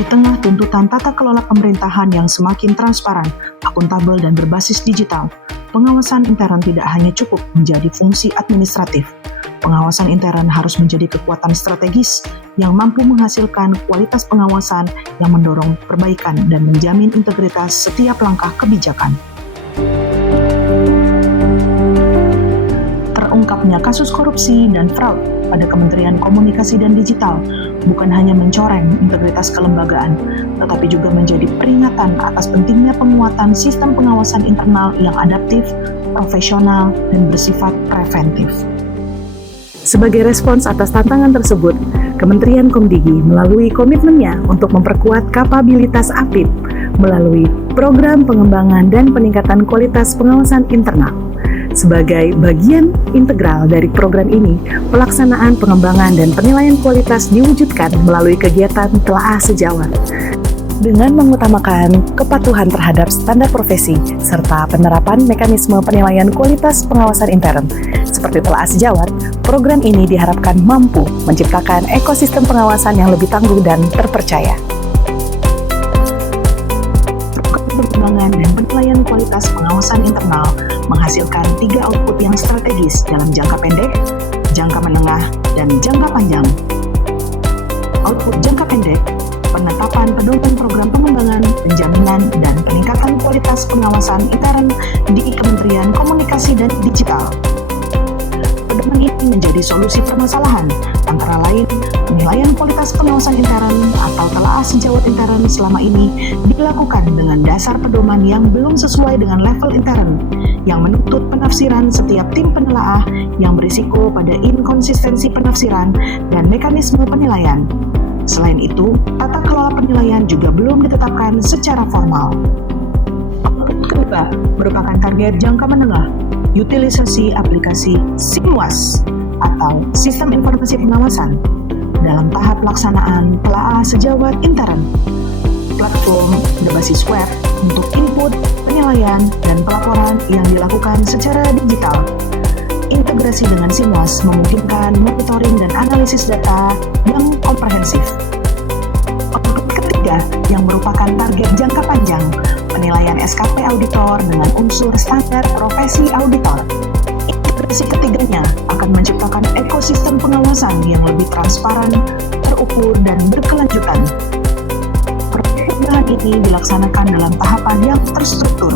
Di tengah tuntutan tata kelola pemerintahan yang semakin transparan, akuntabel, dan berbasis digital, pengawasan intern tidak hanya cukup menjadi fungsi administratif. Pengawasan intern harus menjadi kekuatan strategis yang mampu menghasilkan kualitas pengawasan yang mendorong perbaikan dan menjamin integritas setiap langkah kebijakan. Terungkapnya kasus korupsi dan fraud pada Kementerian Komunikasi dan Digital bukan hanya mencoreng integritas kelembagaan, tetapi juga menjadi peringatan atas pentingnya penguatan sistem pengawasan internal yang adaptif, profesional, dan bersifat preventif. Sebagai respons atas tantangan tersebut, Kementerian Komdigi melalui komitmennya untuk memperkuat kapabilitas APIP melalui program pengembangan dan peningkatan kualitas pengawasan internal. Sebagai bagian integral dari program ini, pelaksanaan pengembangan dan penilaian kualitas diwujudkan melalui kegiatan telaah sejawat. Dengan mengutamakan kepatuhan terhadap standar profesi, serta penerapan mekanisme penilaian kualitas pengawasan intern, seperti telaah sejawat, program ini diharapkan mampu menciptakan ekosistem pengawasan yang lebih tangguh dan terpercaya. Pengembangan dan penilaian kualitas pengawasan internal menghasilkan 3 output yang strategis dalam jangka pendek, jangka menengah, dan jangka panjang. Output jangka pendek, penetapan pedoman program pengembangan, penjaminan, dan peningkatan kualitas pengawasan intern di Kementerian Komunikasi dan Digital. Pedoman ini menjadi solusi permasalahan, antara lain penilaian kualitas pengawasan intern atau telaah sejawat intern selama ini dilakukan dengan dasar pedoman yang belum sesuai dengan level intern, yang menuntut penafsiran setiap tim penelaah yang berisiko pada inkonsistensi penafsiran dan mekanisme penilaian. Selain itu, tata kelola penilaian juga belum ditetapkan secara formal. Kedua, merupakan target jangka menengah, utilisasi aplikasi SIMWAS atau Sistem Informasi Pengawasan dalam tahap pelaksanaan telaah sejawat intern. Platform berbasis web untuk input, penilaian, dan pelaporan yang dilakukan secara digital. Integrasi dengan SIMWAS memungkinkan monitoring dan analisis data yang komprehensif. Ketiga, yang merupakan target jangka panjang, penilaian SKP auditor dengan unsur standar profesi auditor. Integrasi ketiganya akan menciptakan ekosistem pengawasan yang lebih transparan, terukur, dan berkelanjutan. Perubahan ini dilaksanakan dalam tahapan yang terstruktur,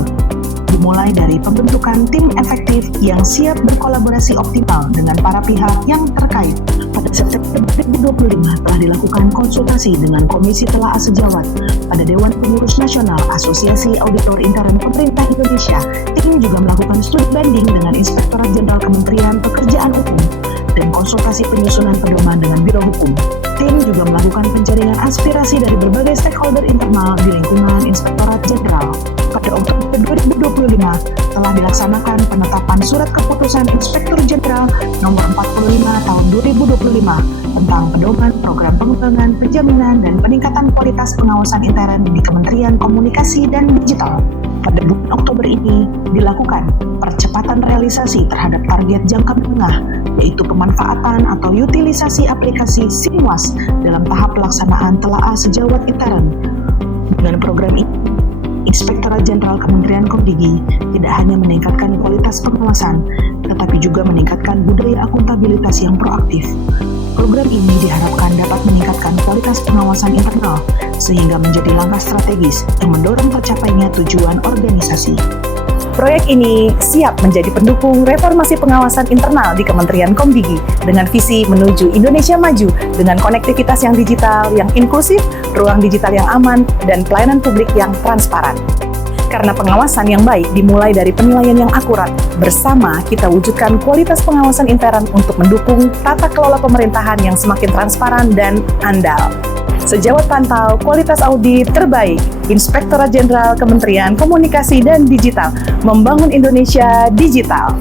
dimulai dari pembentukan tim efektif yang siap berkolaborasi optimal dengan para pihak yang terkait. Pada September 2025 telah dilakukan konsultasi dengan Komisi Telaah Sejawat pada Dewan Pengurus Nasional Asosiasi Auditor Intern Pemerintah Indonesia. Tim juga melakukan studi banding dengan Inspektorat Jenderal Kementerian Pekerjaan Umum dan konsultasi penyusunan pedoman dengan Biro Hukum. Tim juga melakukan penjaringan aspirasi dari berbagai stakeholder internal di lingkungan Inspektorat Jenderal. Pada Oktober 2025 telah dilaksanakan penetapan Surat Keputusan Inspektur Jenderal Nomor 45 Tahun 2025 tentang pedoman program pengembangan, penjaminan, dan peningkatan kualitas pengawasan intern di Kementerian Komunikasi dan Digital. Pada bulan Oktober ini dilakukan percepatan realisasi terhadap target jangka menengah, yaitu pemanfaatan atau utilisasi aplikasi SIMWAS dalam tahap pelaksanaan telaah sejawat intern. Dengan program ini, Inspektorat Jenderal Kementerian Komdigi tidak hanya meningkatkan kualitas pengawasan, tetapi juga meningkatkan budaya akuntabilitas yang proaktif. Program ini diharapkan dapat meningkatkan kualitas pengawasan internal, sehingga menjadi langkah strategis yang mendorong tercapainya tujuan organisasi. Proyek ini siap menjadi pendukung reformasi pengawasan internal di Kementerian Komdigi dengan visi menuju Indonesia maju dengan konektivitas yang digital, yang inklusif, ruang digital yang aman, dan pelayanan publik yang transparan. Karena pengawasan yang baik dimulai dari penilaian yang akurat, bersama kita wujudkan kualitas pengawasan intern untuk mendukung tata kelola pemerintahan yang semakin transparan dan andal. Sejawat pantau kualitas audit terbaik, Inspektorat Jenderal Kementerian Komunikasi dan Digital, membangun Indonesia digital.